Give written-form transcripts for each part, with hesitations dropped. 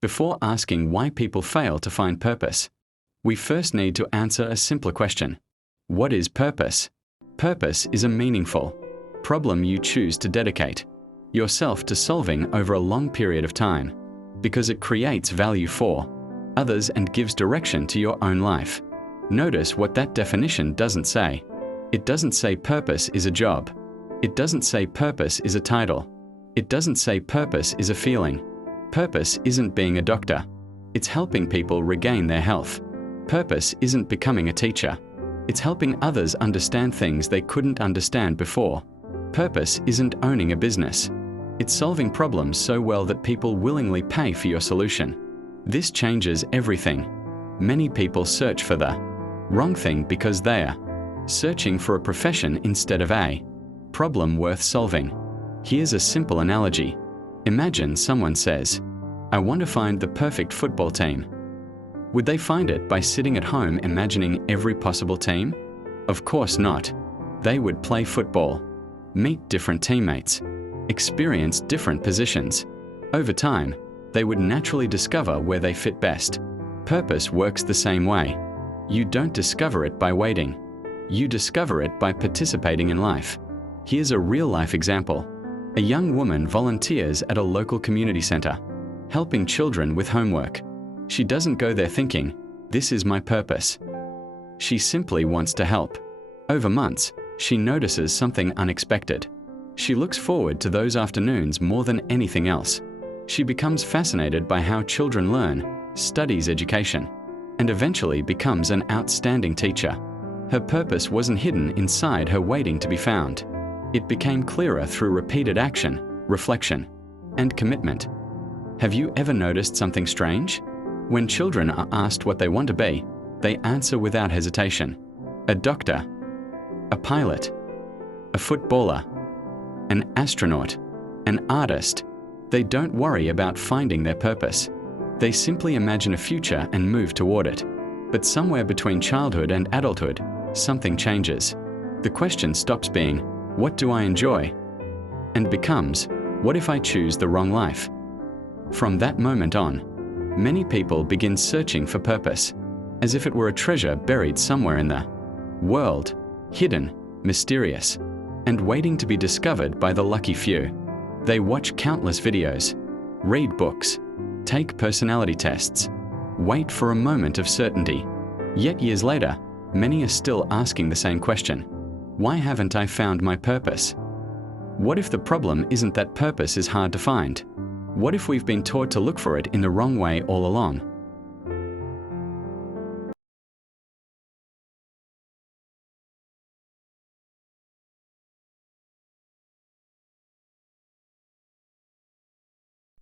Before asking why people fail to find purpose, we first need to answer a simpler question. What is purpose? Purpose is a meaningful problem you choose to dedicate yourself to solving over a long period of time, because it creates value for others and gives direction to your own life. Notice what that definition doesn't say. It doesn't say purpose is a job. It doesn't say purpose is a title. It doesn't say purpose is a feeling. Purpose isn't being a doctor. It's helping people regain their health. Purpose isn't becoming a teacher. It's helping others understand things they couldn't understand before. Purpose isn't owning a business. It's solving problems so well that people willingly pay for your solution. This changes everything. Many people search for the wrong thing because they are searching for a profession instead of a problem worth solving. Here's a simple analogy. Imagine someone says, "I want to find the perfect football team." Would they find it by sitting at home imagining every possible team? Of course not. They would play football, meet different teammates, experience different positions. Over time, they would naturally discover where they fit best. Purpose works the same way. You don't discover it by waiting. You discover it by participating in life. Here's a real-life example. A young woman volunteers at a local community center, helping children with homework. She doesn't go there thinking, "This is my purpose." She simply wants to help. Over months, she notices something unexpected. She looks forward to those afternoons more than anything else. She becomes fascinated by how children learn, studies education, and eventually becomes an outstanding teacher. Her purpose wasn't hidden inside her waiting to be found. It became clearer through repeated action, reflection, and commitment. Have you ever noticed something strange? When children are asked what they want to be, they answer without hesitation. A doctor, a pilot, a footballer, an astronaut, an artist. They don't worry about finding their purpose. They simply imagine a future and move toward it. But somewhere between childhood and adulthood, something changes. The question stops being, "What do I enjoy?" and becomes, "What if I choose the wrong life?" From that moment on, many people begin searching for purpose, as if it were a treasure buried somewhere in the world, hidden, mysterious, and waiting to be discovered by the lucky few. They watch countless videos, read books, take personality tests, wait for a moment of certainty. Yet years later, many are still asking the same question. Why haven't I found my purpose? What if the problem isn't that purpose is hard to find? What if we've been taught to look for it in the wrong way all along?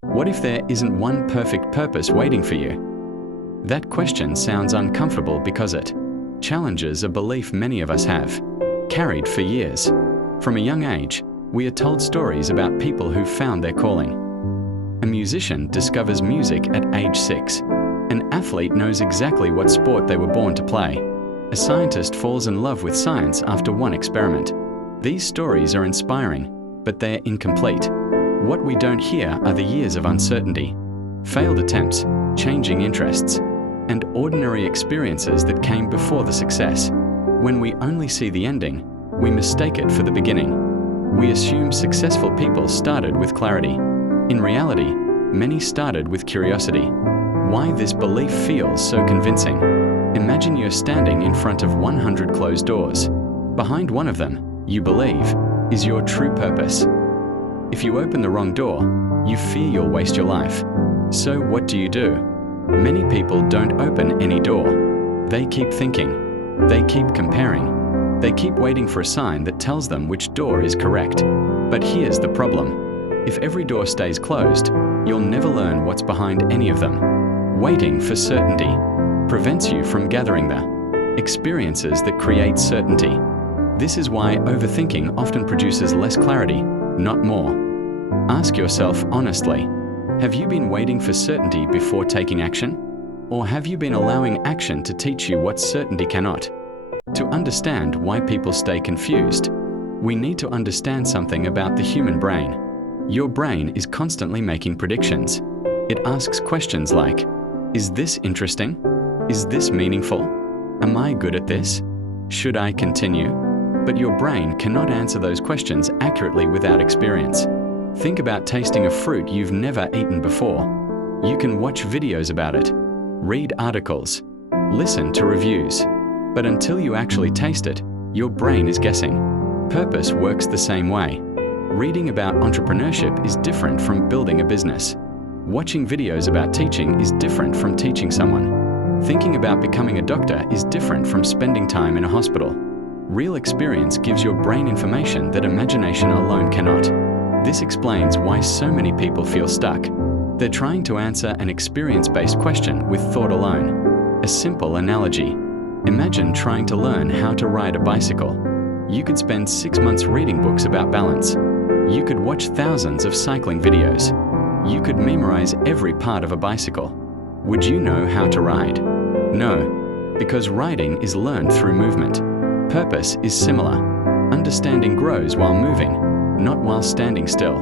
What if there isn't one perfect purpose waiting for you? That question sounds uncomfortable because it challenges a belief many of us have carried for years. From a young age, we are told stories about people who found their calling. A musician discovers music at age 6. An athlete knows exactly what sport they were born to play. A scientist falls in love with science after one experiment. These stories are inspiring, but they're incomplete. What we don't hear are the years of uncertainty, failed attempts, changing interests, and ordinary experiences that came before the success. When we only see the ending, we mistake it for the beginning. We assume successful people started with clarity. In reality, many started with curiosity. Why this belief feels so convincing? Imagine you're standing in front of 100 closed doors. Behind one of them, you believe, is your true purpose. If you open the wrong door, you fear you'll waste your life. So what do? Many people don't open any door. They keep thinking. They keep comparing. They keep waiting for a sign that tells them which door is correct. But here's the problem. If every door stays closed, you'll never learn what's behind any of them. Waiting for certainty prevents you from gathering the experiences that create certainty. This is why overthinking often produces less clarity, not more. Ask yourself honestly, have you been waiting for certainty before taking action? Or have you been allowing action to teach you what certainty cannot? To understand why people stay confused, we need to understand something about the human brain. Your brain is constantly making predictions. It asks questions like, is this interesting? Is this meaningful? Am I good at this? Should I continue? But your brain cannot answer those questions accurately without experience. Think about tasting a fruit you've never eaten before. You can watch videos about it, read articles, listen to reviews, but until you actually taste it, your brain is guessing. Purpose works the same way. Reading about entrepreneurship is different from building a business. Watching videos about teaching is different from teaching someone. Thinking about becoming a doctor is different from spending time in a hospital. Real experience gives your brain information that imagination alone cannot. This explains why so many people feel stuck. They're trying to answer an experience-based question with thought alone. A simple analogy. Imagine trying to learn how to ride a bicycle. You could spend 6 months reading books about balance. You could watch thousands of cycling videos. You could memorize every part of a bicycle. Would you know how to ride? No, because riding is learned through movement. Purpose is similar. Understanding grows while moving, not while standing still.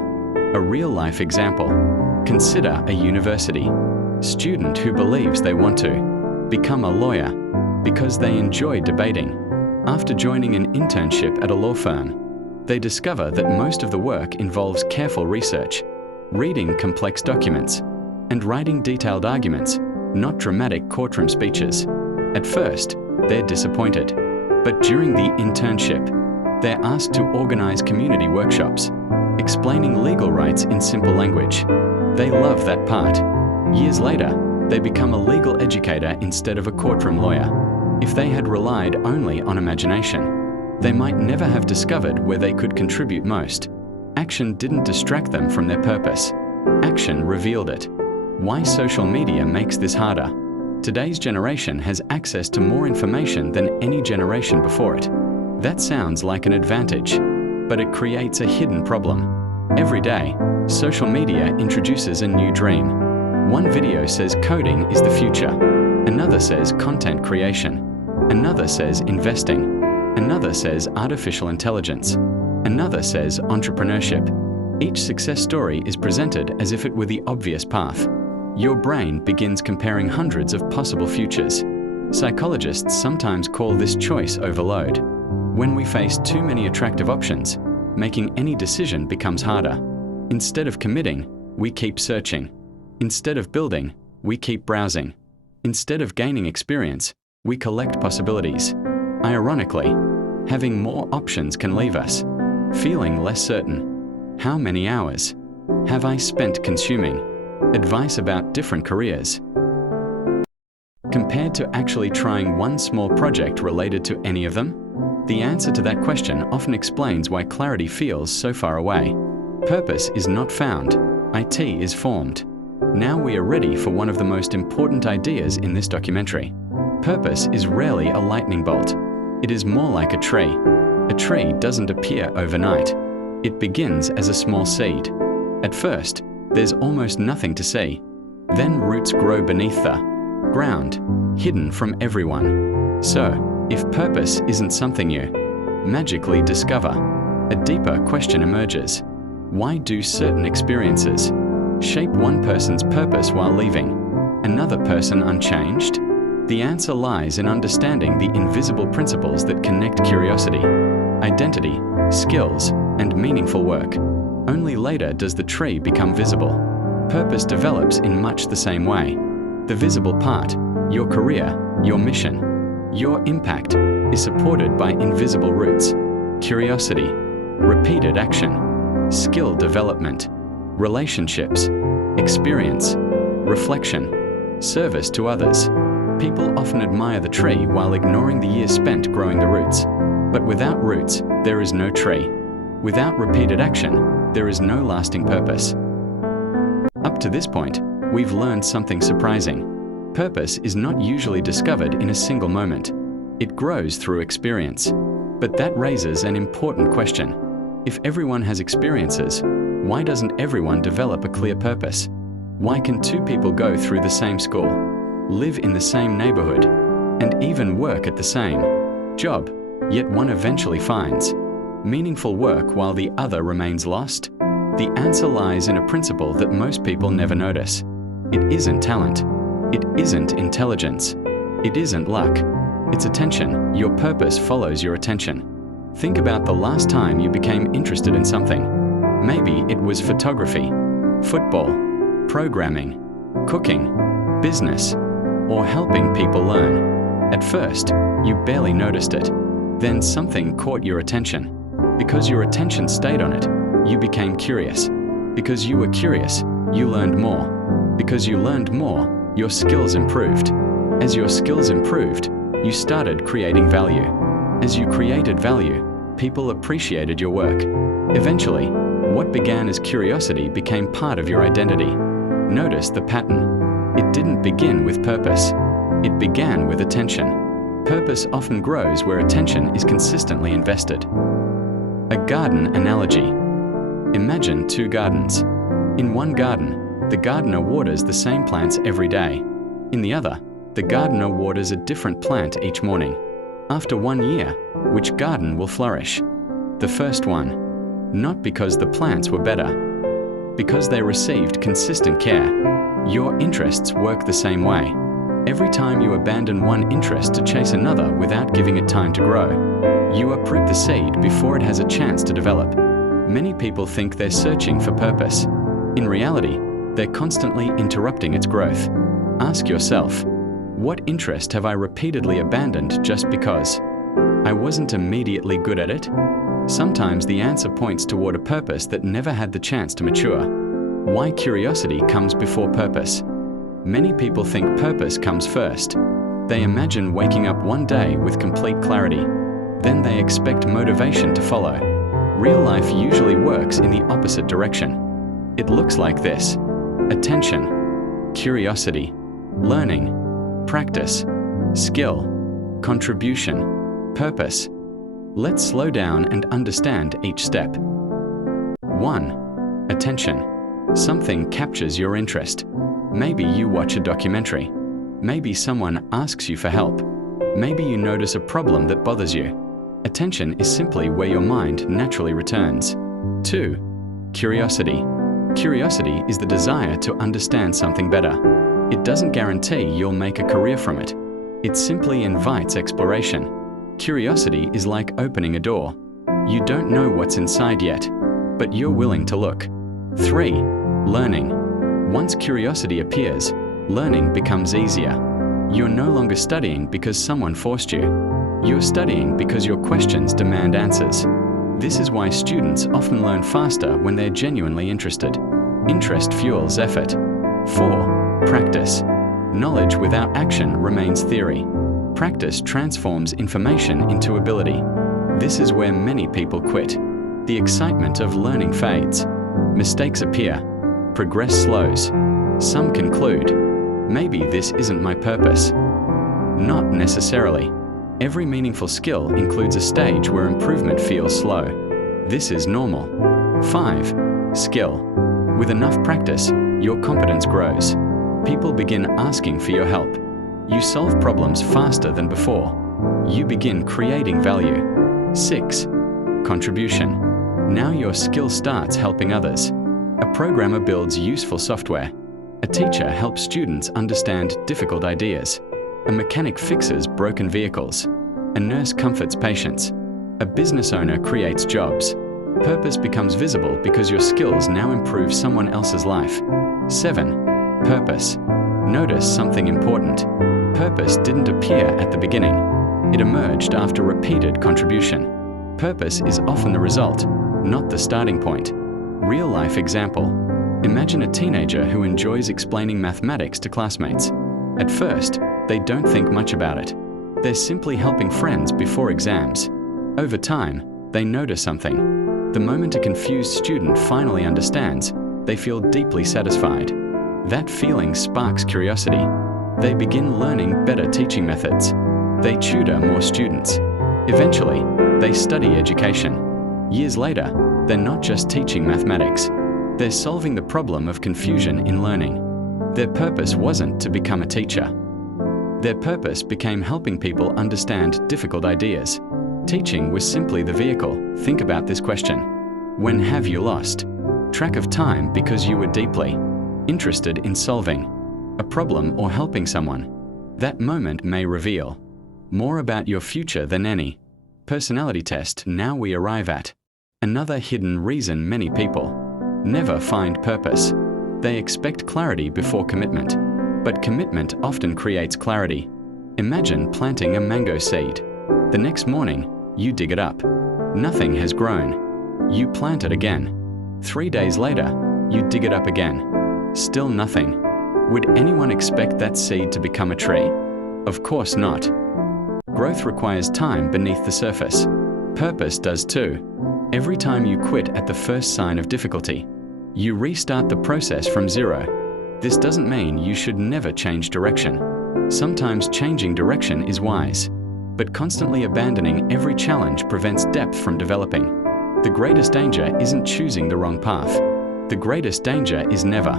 A real-life example. Consider a university. Student who believes they want to become a lawyer because they enjoy debating. After joining an internship at a law firm, they discover that most of the work involves careful research, reading complex documents, and writing detailed arguments, not dramatic courtroom speeches. At first, they're disappointed, but during the internship, they're asked to organize community workshops, explaining legal rights in simple language. They love that part. Years later, they become a legal educator instead of a courtroom lawyer. If they had relied only on imagination, they might never have discovered where they could contribute most. Action didn't distract them from their purpose. Action revealed it. Why social media makes this harder? Today's generation has access to more information than any generation before it. That sounds like an advantage, but it creates a hidden problem. Every day, social media introduces a new dream. One video says coding is the future. Another says content creation. Another says investing. Another says artificial intelligence. Another says entrepreneurship. Each success story is presented as if it were the obvious path. Your brain begins comparing hundreds of possible futures. Psychologists sometimes call this choice overload. When we face too many attractive options, making any decision becomes harder. Instead of committing, we keep searching. Instead of building, we keep browsing. Instead of gaining experience, we collect possibilities. Ironically, having more options can leave us feeling less certain. How many hours have I spent consuming advice about different careers, compared to actually trying one small project related to any of them? The answer to that question often explains why clarity feels so far away. Purpose is not found, IT is formed. Now we are ready for one of the most important ideas in this documentary. Purpose is rarely a lightning bolt. It is more like a tree. A tree doesn't appear overnight. It begins as a small seed. At first, there's almost nothing to see. Then roots grow beneath the ground, hidden from everyone. So, if purpose isn't something you magically discover, a deeper question emerges. Why do certain experiences shape one person's purpose while leaving another person unchanged? The answer lies in understanding the invisible principles that connect curiosity, identity, skills, and meaningful work. Only later does the tree become visible. Purpose develops in much the same way. The visible part, your career, your mission, your impact, is supported by invisible roots: curiosity, repeated action, skill development, relationships, experience, reflection, service to others. People often admire the tree while ignoring the years spent growing the roots. But without roots, there is no tree. Without repeated action, there is no lasting purpose. Up to this point, we've learned something surprising. Purpose is not usually discovered in a single moment. It grows through experience. But that raises an important question. If everyone has experiences, why doesn't everyone develop a clear purpose? Why can two people go through the same school, live in the same neighborhood, and even work at the same job, yet one eventually finds meaningful work while the other remains lost? The answer lies in a principle that most people never notice. It isn't talent. It isn't intelligence. It isn't luck. It's attention. Your purpose follows your attention. Think about the last time you became interested in something. Maybe it was photography, football, programming, cooking, business, or helping people learn. At first, you barely noticed it. Then something caught your attention. Because your attention stayed on it, you became curious. Because you were curious, you learned more. Because you learned more, your skills improved. As your skills improved, you started creating value. As you created value, people appreciated your work. Eventually, what began as curiosity became part of your identity. Notice the pattern. It didn't begin with purpose. It began with attention. Purpose often grows where attention is consistently invested. A garden analogy. Imagine two gardens. In one garden, the gardener waters the same plants every day. In the other, the gardener waters a different plant each morning. After 1 year, which garden will flourish? The first one. Not because the plants were better, because they received consistent care. Your interests work the same way. Every time you abandon one interest to chase another without giving it time to grow, you uproot the seed before it has a chance to develop. Many people think they're searching for purpose. In reality, they're constantly interrupting its growth. Ask yourself, what interest have I repeatedly abandoned just because I wasn't immediately good at it? Sometimes the answer points toward a purpose that never had the chance to mature. Why curiosity comes before purpose. Many people think purpose comes first. They imagine waking up one day with complete clarity. Then they expect motivation to follow. Real life usually works in the opposite direction. It looks like this: attention, curiosity, learning, practice, skill, contribution, purpose. Let's slow down and understand each step. 1. Attention. Something captures your interest. Maybe you watch a documentary. Maybe someone asks you for help. Maybe you notice a problem that bothers you. Attention is simply where your mind naturally returns. 2. Curiosity. Curiosity is the desire to understand something better. It doesn't guarantee you'll make a career from it. It simply invites exploration. Curiosity is like opening a door. You don't know what's inside yet, but you're willing to look. 3. Learning. Once curiosity appears, learning becomes easier. You're no longer studying because someone forced you. You're studying because your questions demand answers. This is why students often learn faster when they're genuinely interested. Interest fuels effort. 4. Practice. Knowledge without action remains theory. Practice transforms information into ability. This is where many people quit. The excitement of learning fades. Mistakes appear. Progress slows. Some conclude, maybe this isn't my purpose. Not necessarily. Every meaningful skill includes a stage where improvement feels slow. This is normal. 5. Skill. With enough practice, your competence grows. People begin asking for your help. You solve problems faster than before. You begin creating value. 6. Contribution. Now your skill starts helping others. A programmer builds useful software. A teacher helps students understand difficult ideas. A mechanic fixes broken vehicles. A nurse comforts patients. A business owner creates jobs. Purpose becomes visible because your skills now improve someone else's life. 7. Purpose. Notice something important. Purpose didn't appear at the beginning. It emerged after repeated contribution. Purpose is often the result, not the starting point. Real-life example. Imagine a teenager who enjoys explaining mathematics to classmates. At first, they don't think much about it. They're simply helping friends before exams. Over time, they notice something. The moment a confused student finally understands, they feel deeply satisfied. That feeling sparks curiosity. They begin learning better teaching methods. They tutor more students. Eventually, they study education. Years later, they're not just teaching mathematics. They're solving the problem of confusion in learning. Their purpose wasn't to become a teacher. Their purpose became helping people understand difficult ideas. Teaching was simply the vehicle. Think about this question. When have you lost track of time because you were deeply interested in solving a problem, or helping someone. That moment may reveal more about your future than any personality test. Now we arrive at another hidden reason many people never find purpose. They expect clarity before commitment, but commitment often creates clarity. Imagine planting a mango seed. The next morning, you dig it up. Nothing has grown. You plant it again. 3 days later, you dig it up again. Still nothing. Would anyone expect that seed to become a tree? Of course not. Growth requires time beneath the surface. Purpose does too. Every time you quit at the first sign of difficulty, you restart the process from zero. This doesn't mean you should never change direction. Sometimes changing direction is wise, but constantly abandoning every challenge prevents depth from developing. The greatest danger isn't choosing the wrong path. The greatest danger is never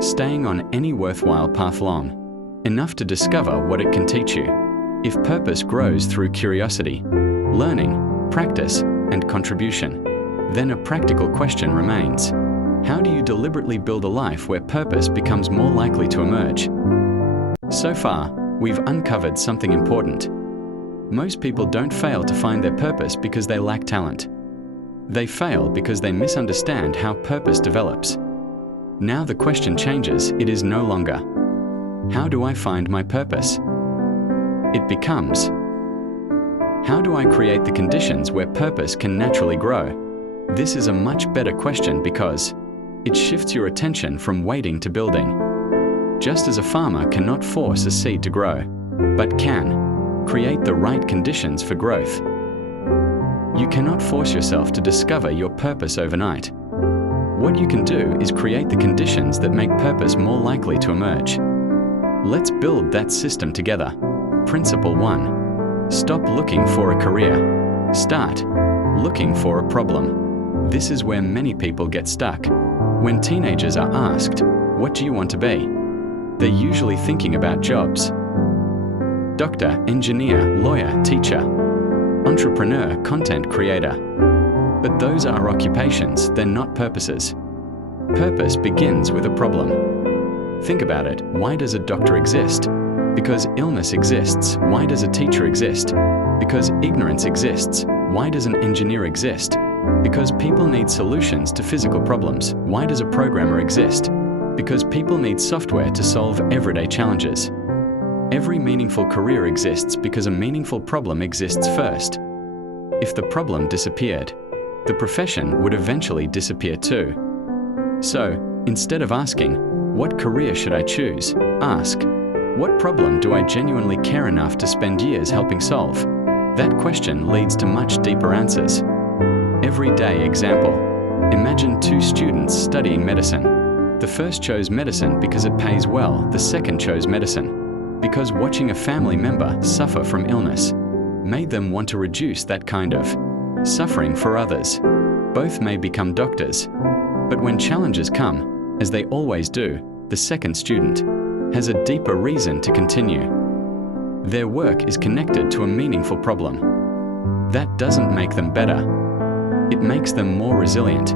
staying on any worthwhile path long enough to discover what it can teach you. If purpose grows through curiosity, learning, practice, and contribution, then a practical question remains. How do you deliberately build a life where purpose becomes more likely to emerge? So far, we've uncovered something important. Most people don't fail to find their purpose because they lack talent. They fail because they misunderstand how purpose develops. Now the question changes. It is no longer, how do I find my purpose? It becomes, how do I create the conditions where purpose can naturally grow? This is a much better question because it shifts your attention from waiting to building. Just as a farmer cannot force a seed to grow, but can create the right conditions for growth. You cannot force yourself to discover your purpose overnight. What you can do is create the conditions that make purpose more likely to emerge. Let's build that system together. Principle 1. Stop looking for a career. Start looking for a problem. This is where many people get stuck. When teenagers are asked, "What do you want to be?" they're usually thinking about jobs. Doctor, engineer, lawyer, teacher, entrepreneur, content creator. But those are occupations, they're not purposes. Purpose begins with a problem. Think about it. Why does a doctor exist? Because illness exists. Why does a teacher exist? Because ignorance exists. Why does an engineer exist? Because people need solutions to physical problems. Why does a programmer exist? Because people need software to solve everyday challenges. Every meaningful career exists because a meaningful problem exists first. If the problem disappeared, the profession would eventually disappear too. So, instead of asking, "What career should I choose?" ask, "What problem do I genuinely care enough to spend years helping solve?" That question leads to much deeper answers. Everyday example. Imagine two students studying medicine. The first chose medicine because it pays well. The second chose medicine because watching a family member suffer from illness made them want to reduce that kind of suffering for others. Both may become doctors, but when challenges come, as they always do, the second student has a deeper reason to continue. Their work is connected to a meaningful problem. That doesn't make them better. It makes them more resilient.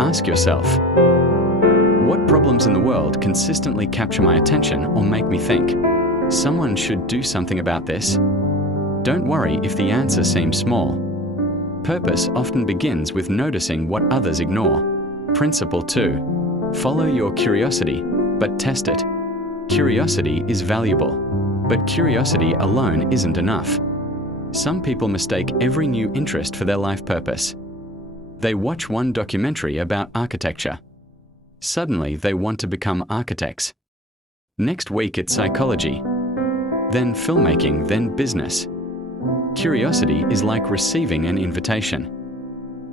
Ask yourself, what problems in the world consistently capture my attention or make me think, someone should do something about this? Don't worry if the answer seems small. Purpose often begins with noticing what others ignore. Principle 2. Follow your curiosity, but test it. Curiosity is valuable, but curiosity alone isn't enough. Some people mistake every new interest for their life purpose. They watch one documentary about architecture. Suddenly they want to become architects. Next week it's psychology, then filmmaking, then business. Curiosity is like receiving an invitation.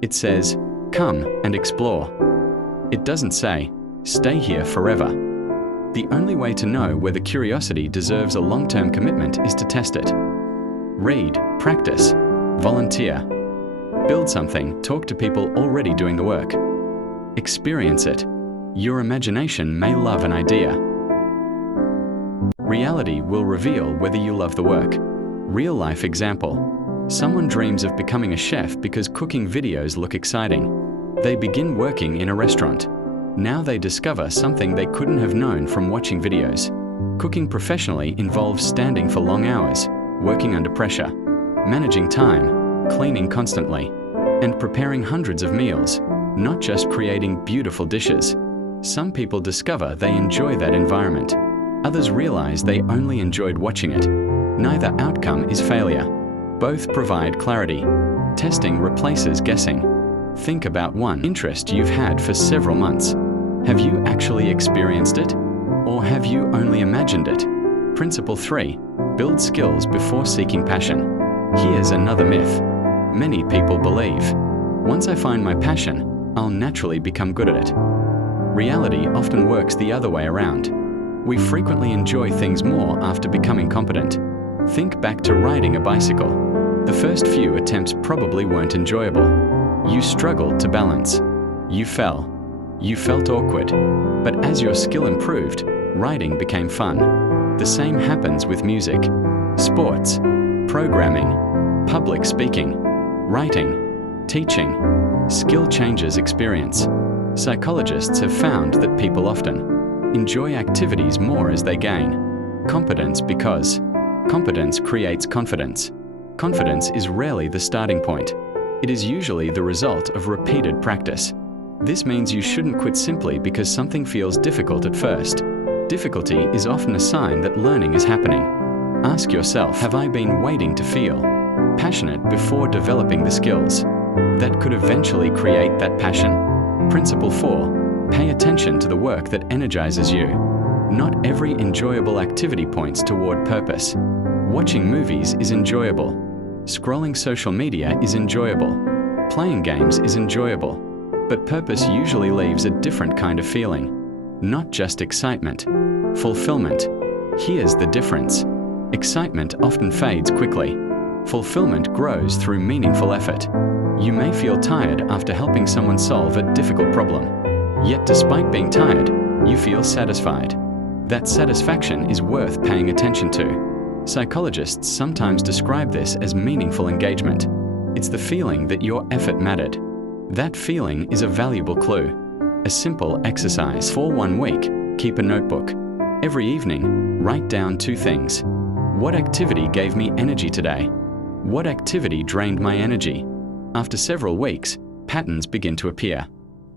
It says, "Come and explore." It doesn't say, "Stay here forever." The only way to know whether curiosity deserves a long-term commitment is to test it. Read, practice, volunteer. Build something, talk to people already doing the work. Experience it. Your imagination may love an idea. Reality will reveal whether you love the work. Real-life example. Someone dreams of becoming a chef because cooking videos look exciting. They begin working in a restaurant. Now they discover something they couldn't have known from watching videos. Cooking professionally involves standing for long hours, working under pressure, managing time, cleaning constantly, and preparing hundreds of meals, not just creating beautiful dishes. Some people discover they enjoy that environment. Others realize they only enjoyed watching it. Neither outcome is failure. Both provide clarity. Testing replaces guessing. Think about one interest you've had for several months. Have you actually experienced it? Or have you only imagined it? Principle 3. Build skills before seeking passion. Here's another myth. Many people believe, once I find my passion, I'll naturally become good at it. Reality often works the other way around. We frequently enjoy things more after becoming competent. Think back to riding a bicycle. The first few attempts probably weren't enjoyable. You struggled to balance. You fell. You felt awkward. But as your skill improved, riding became fun. The same happens with music, sports, programming, public speaking, writing, teaching. Skill changes experience. Psychologists have found that people often enjoy activities more as they gain competence because competence creates confidence. Confidence is rarely the starting point. It is usually the result of repeated practice. This means you shouldn't quit simply because something feels difficult at first. Difficulty is often a sign that learning is happening. Ask yourself, have I been waiting to feel passionate before developing the skills that could eventually create that passion? Principle 4. Pay attention to the work that energizes you. Not every enjoyable activity points toward purpose. Watching movies is enjoyable. Scrolling social media is enjoyable. Playing games is enjoyable. But purpose usually leaves a different kind of feeling. Not just excitement. Fulfillment. Here's the difference. Excitement often fades quickly. Fulfillment grows through meaningful effort. You may feel tired after helping someone solve a difficult problem. Yet despite being tired, you feel satisfied. That satisfaction is worth paying attention to. Psychologists sometimes describe this as meaningful engagement. It's the feeling that your effort mattered. That feeling is a valuable clue. A simple exercise. For 1 week, keep a notebook. Every evening, write down 2 things. What activity gave me energy today? What activity drained my energy? After several weeks, patterns begin to appear.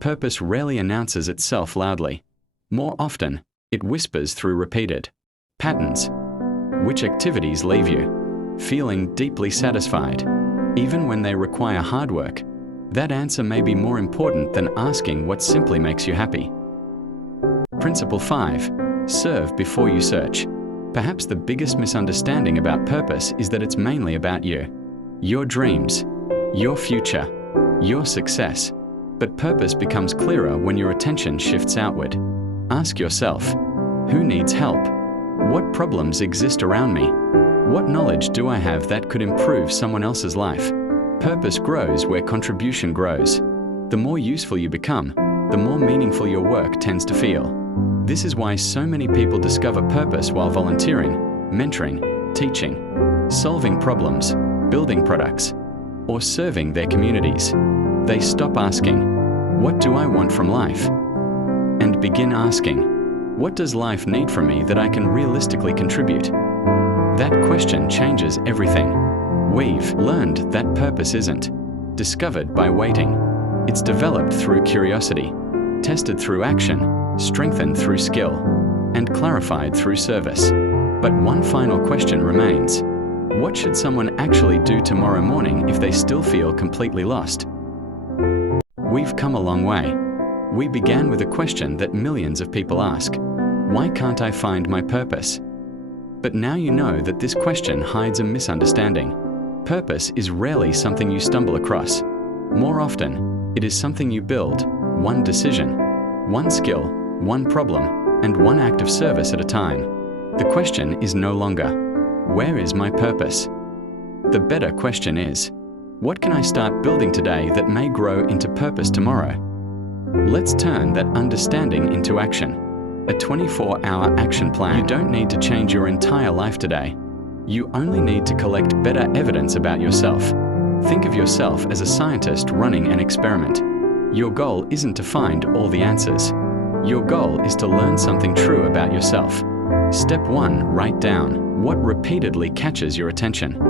Purpose rarely announces itself loudly. More often, it whispers through repeated patterns. Which activities leave you feeling deeply satisfied, even when they require hard work? That answer may be more important than asking what simply makes you happy. Principle 5. Serve before you search. Perhaps the biggest misunderstanding about purpose is that it's mainly about you, your dreams, your future, your success. But purpose becomes clearer when your attention shifts outward. Ask yourself, who needs help? What problems exist around me? What knowledge do I have that could improve someone else's life? Purpose grows where contribution grows. The more useful you become, the more meaningful your work tends to feel. This is why so many people discover purpose while volunteering, mentoring, teaching, solving problems, building products, or serving their communities. They stop asking, what do I want from life? And begin asking, what does life need from me that I can realistically contribute? That question changes everything. We've learned that purpose isn't discovered by waiting. It's developed through curiosity, tested through action, strengthened through skill, and clarified through service. But one final question remains. What should someone actually do tomorrow morning if they still feel completely lost? We've come a long way. We began with a question that millions of people ask. Why can't I find my purpose? But now you know that this question hides a misunderstanding. Purpose is rarely something you stumble across. More often, it is something you build, one decision, one skill, one problem, and one act of service at a time. The question is no longer, where is my purpose? The better question is, what can I start building today that may grow into purpose tomorrow? Let's turn that understanding into action. A 24-hour action plan. You don't need to change your entire life today. You only need to collect better evidence about yourself. Think of yourself as a scientist running an experiment. Your goal isn't to find all the answers. Your goal is to learn something true about yourself. Step 1. Write down what repeatedly catches your attention.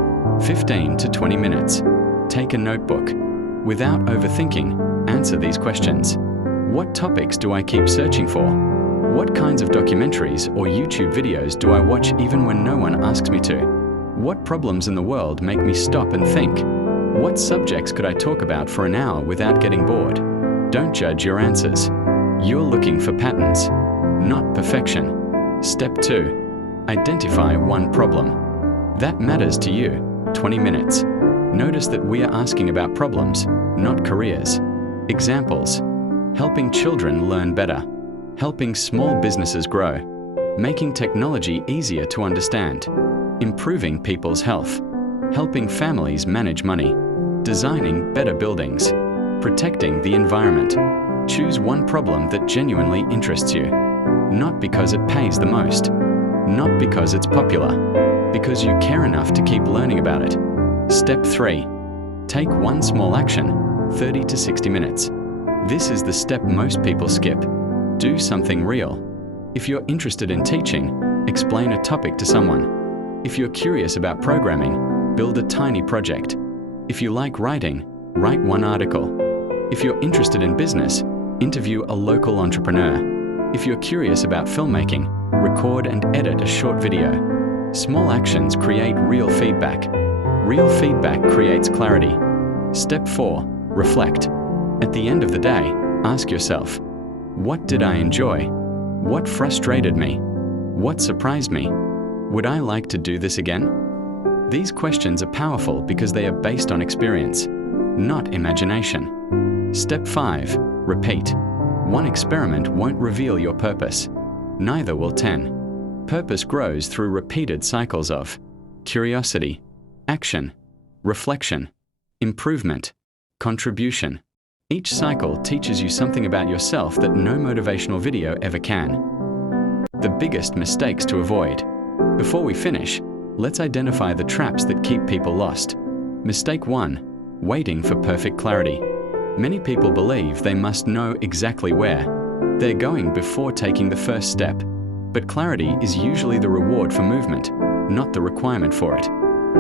15 to 20 minutes. Take a notebook. Without overthinking, answer these questions. What topics do I keep searching for? What kinds of documentaries or YouTube videos do I watch even when no one asks me to? What problems in the world make me stop and think? What subjects could I talk about for an hour without getting bored? Don't judge your answers. You're looking for patterns, not perfection. Step 2. Identify one problem that matters to you. 20 minutes. Notice that we are asking about problems, not careers. Examples: helping children learn better, helping small businesses grow, making technology easier to understand, improving people's health, helping families manage money, designing better buildings, protecting the environment. Choose one problem that genuinely interests you, not because it pays the most, not because it's popular, because you care enough to keep learning about it. Step 3. Take one small action, 30 to 60 minutes. This is the step most people skip. Do something real. If you're interested in teaching, explain a topic to someone. If you're curious about programming, build a tiny project. If you like writing, write one article. If you're interested in business, interview a local entrepreneur. If you're curious about filmmaking, record and edit a short video. Small actions create real feedback. Real feedback creates clarity. Step 4. Reflect. At the end of the day, ask yourself, what did I enjoy? What frustrated me? What surprised me? Would I like to do this again? These questions are powerful because they are based on experience, not imagination. Step 5. Repeat. One experiment won't reveal your purpose. Neither will 10. Purpose grows through repeated cycles of curiosity, action, reflection, improvement, contribution. Each cycle teaches you something about yourself that no motivational video ever can. The biggest mistakes to avoid. Before we finish, let's identify the traps that keep people lost. Mistake 1. Waiting for perfect clarity. Many people believe they must know exactly where they're going before taking the first step. But clarity is usually the reward for movement, not the requirement for it.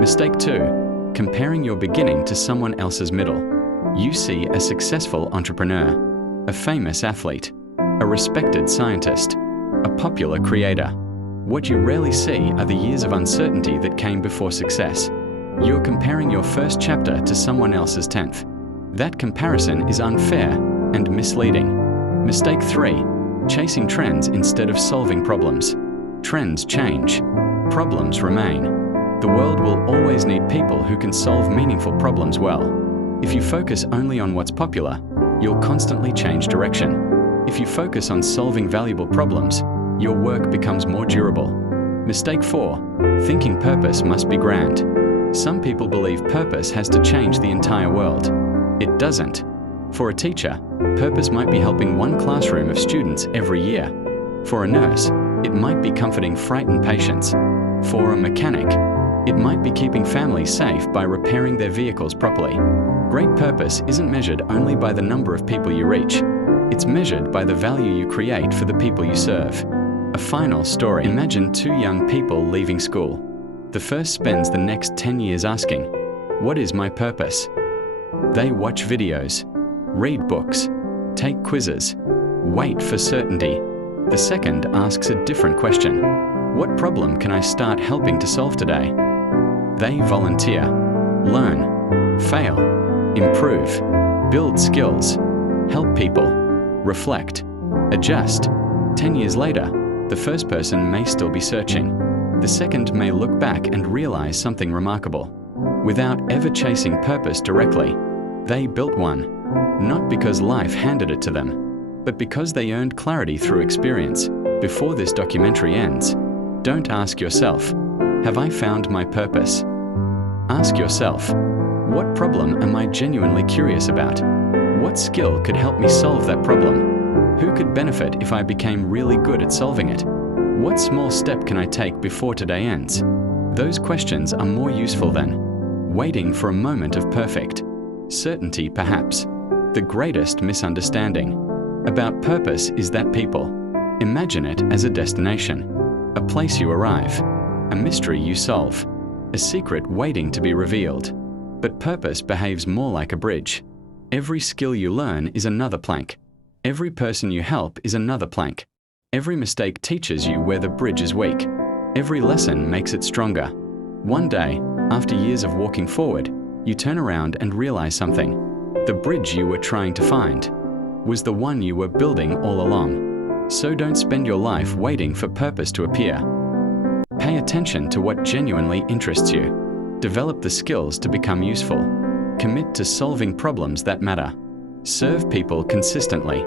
Mistake 2. Comparing your beginning to someone else's middle. You see a successful entrepreneur, a famous athlete, a respected scientist, a popular creator. What you rarely see are the years of uncertainty that came before success. You're comparing your first chapter to someone else's 10th. That comparison is unfair and misleading. Mistake 3. Chasing trends instead of solving problems. Trends change. Problems remain. The world will always need people who can solve meaningful problems well. If you focus only on what's popular, you'll constantly change direction. If you focus on solving valuable problems, your work becomes more durable. Mistake 4. Thinking purpose must be grand. Some people believe purpose has to change the entire world. It doesn't. For a teacher, purpose might be helping one classroom of students every year. For a nurse, it might be comforting frightened patients. For a mechanic, it might be keeping families safe by repairing their vehicles properly. Great purpose isn't measured only by the number of people you reach. It's measured by the value you create for the people you serve. A final story. Imagine 2 young people leaving school. The first spends the next 10 years asking, what is my purpose? They watch videos, read books, take quizzes, wait for certainty. The second asks a different question. What problem can I start helping to solve today? They volunteer, learn, fail, improve, build skills, help people, reflect, adjust. 10 years later, the first person may still be searching. The second may look back and realize something remarkable. Without ever chasing purpose directly, they built one, not because life handed it to them, but because they earned clarity through experience. Before this documentary ends, don't ask yourself, have I found my purpose? Ask yourself, what problem am I genuinely curious about? What skill could help me solve that problem? Who could benefit if I became really good at solving it? What small step can I take before today ends? Those questions are more useful than waiting for a moment of perfect certainty, perhaps the greatest misunderstanding. about purpose is that people. Imagine it as a destination, a place you arrive, a mystery you solve, a secret waiting to be revealed. But purpose behaves more like a bridge. Every skill you learn is another plank. Every person you help is another plank. Every mistake teaches you where the bridge is weak. Every lesson makes it stronger. One day, after years of walking forward, you turn around and realize something. The bridge you were trying to find was the one you were building all along. So don't spend your life waiting for purpose to appear. Pay attention to what genuinely interests you. Develop the skills to become useful. Commit to solving problems that matter. Serve people consistently.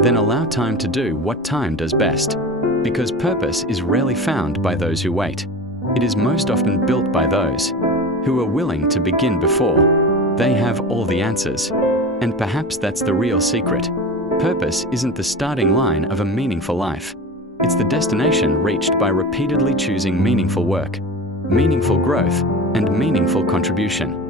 Then allow time to do what time does best. Because purpose is rarely found by those who wait. It is most often built by those who are willing to begin before they have all the answers. And perhaps that's the real secret. Purpose isn't the starting line of a meaningful life. It's the destination reached by repeatedly choosing meaningful work, meaningful growth, and meaningful contribution.